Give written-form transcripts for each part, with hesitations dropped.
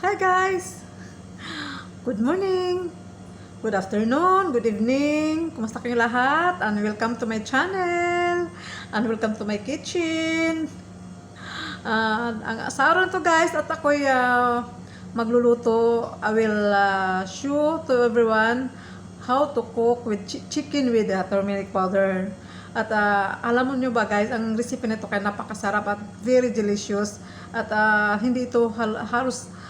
Hi guys! Good morning! Good afternoon! Good evening! Kumusta kayong lahat? And welcome to my channel! And welcome to my kitchen! Sa araw to guys, at ako'y magluluto. I will show to everyone how to cook with chicken with turmeric powder. At alam mo nyo ba guys, ang recipe nito kay napakasarap at very delicious. At hindi ito halos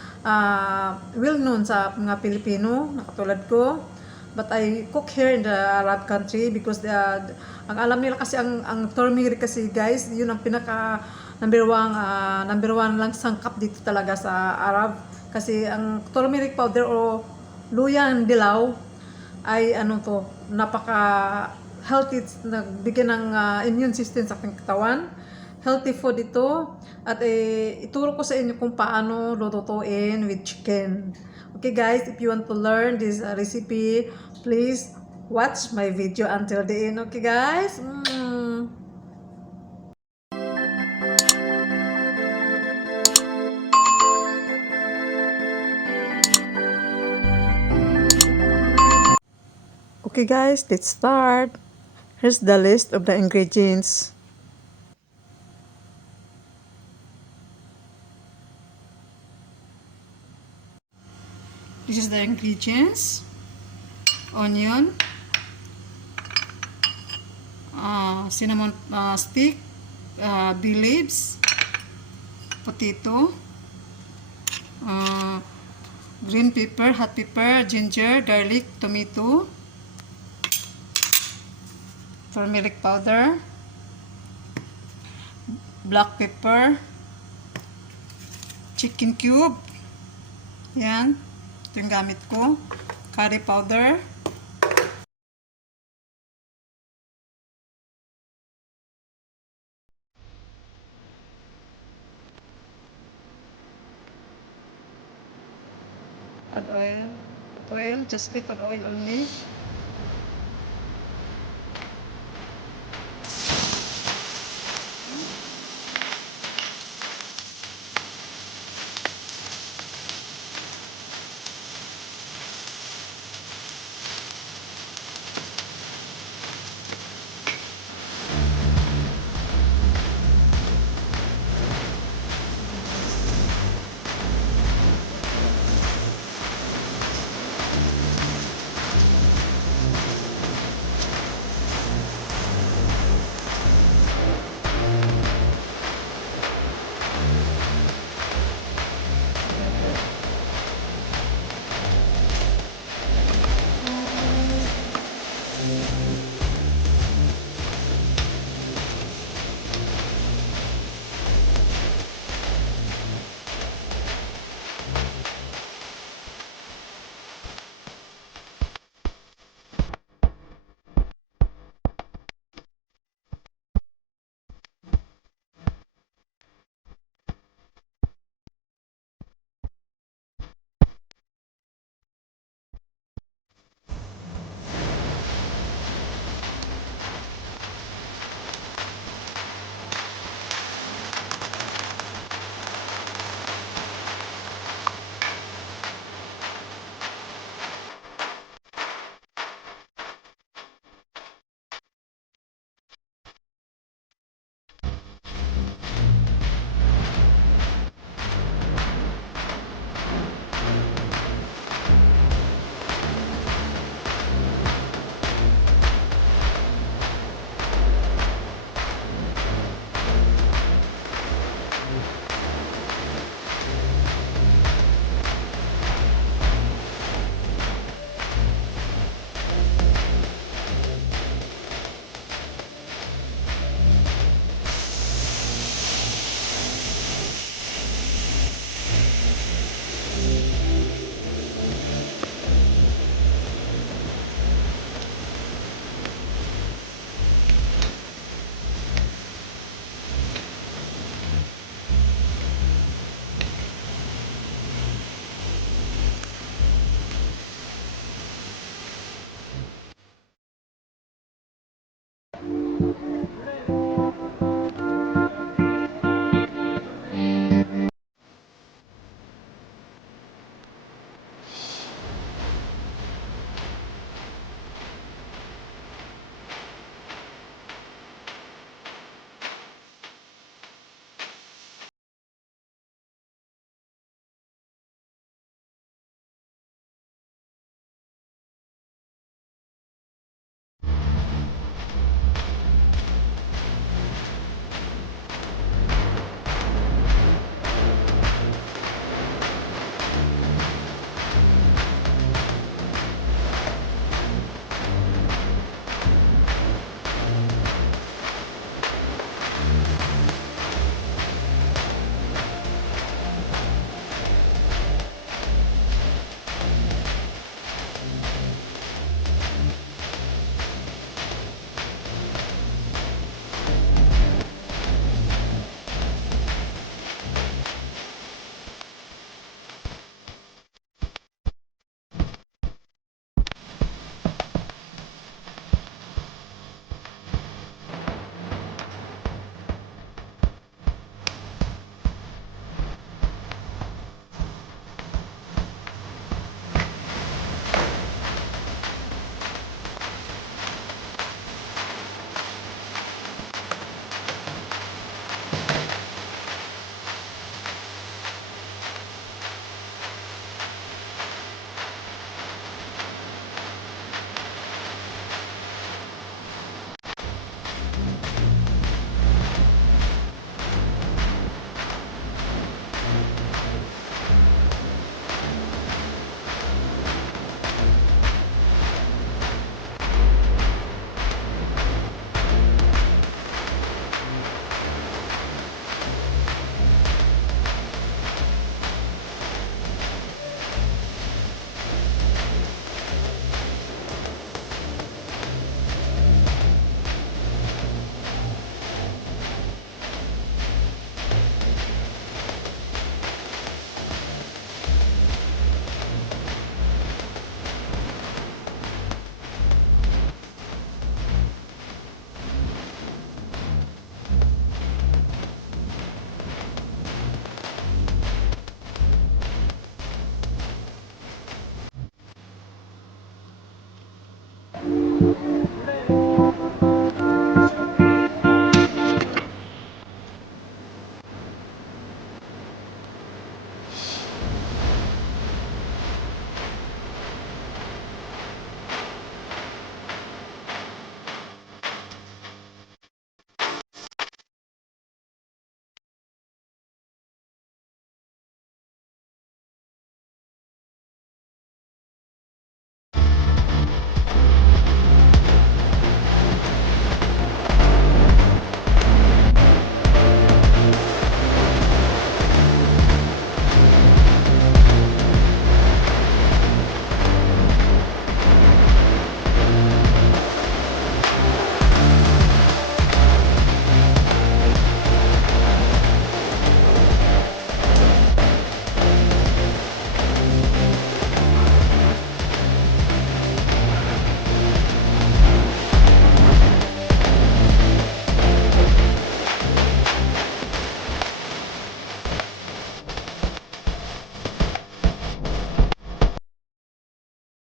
well known sa mga Pilipino na katulad ko. But I cook here in the Arab country because ang alam nila kasi ang turmeric kasi guys, yun ang pinaka number one lang sangkap dito talaga sa Arab. Kasi ang turmeric powder o luya ng dilaw ay ano to, napaka healthy, nagbigay ng immune system sa ating katawan. Healthy food ito. At ituro ko sa inyo kung paano lulutuin with chicken. Okay guys, if you want to learn this recipe, please watch my video until the end. Okay guys? Okay guys, let's start. Here's the list of the ingredients. This is the ingredients. Onion, cinnamon stick, bay leaves, potato, green pepper, hot pepper, ginger, garlic, tomato, turmeric powder, black pepper, chicken cube, yan, ito yung gamit ko, curry powder, add oil, just little oil only.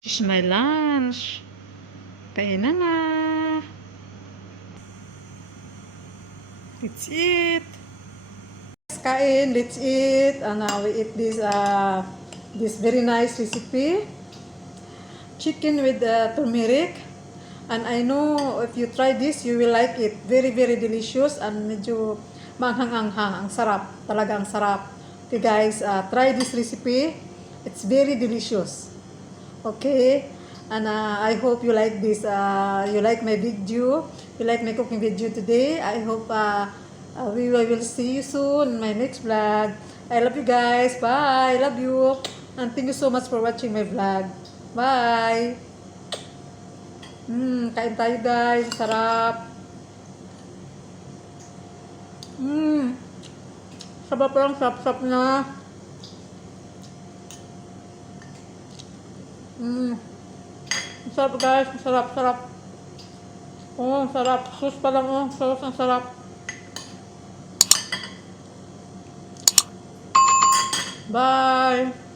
This is my lunch. Kain na na. Let's eat. Kain, let's eat. And now we eat this very nice recipe. Chicken with turmeric. And I know if you try this, you will like it. Very, very delicious and medyo manghang-anghang. Ang sarap. Talaga ang sarap. Okay guys, try this recipe. It's very delicious. Okay? And I hope you like this. You like my video. You like my cooking video today. I hope we will see you soon in my next vlog. I love you guys. Bye. I love you. And thank you so much for watching my vlog. Bye. Kain tayo guys. Sarap. Sarap lang. Sarap-sarap na. Sarap guys. Sarap. Oh, sarap. Sauce pa lang oh. Sauce ang sarap. Bye.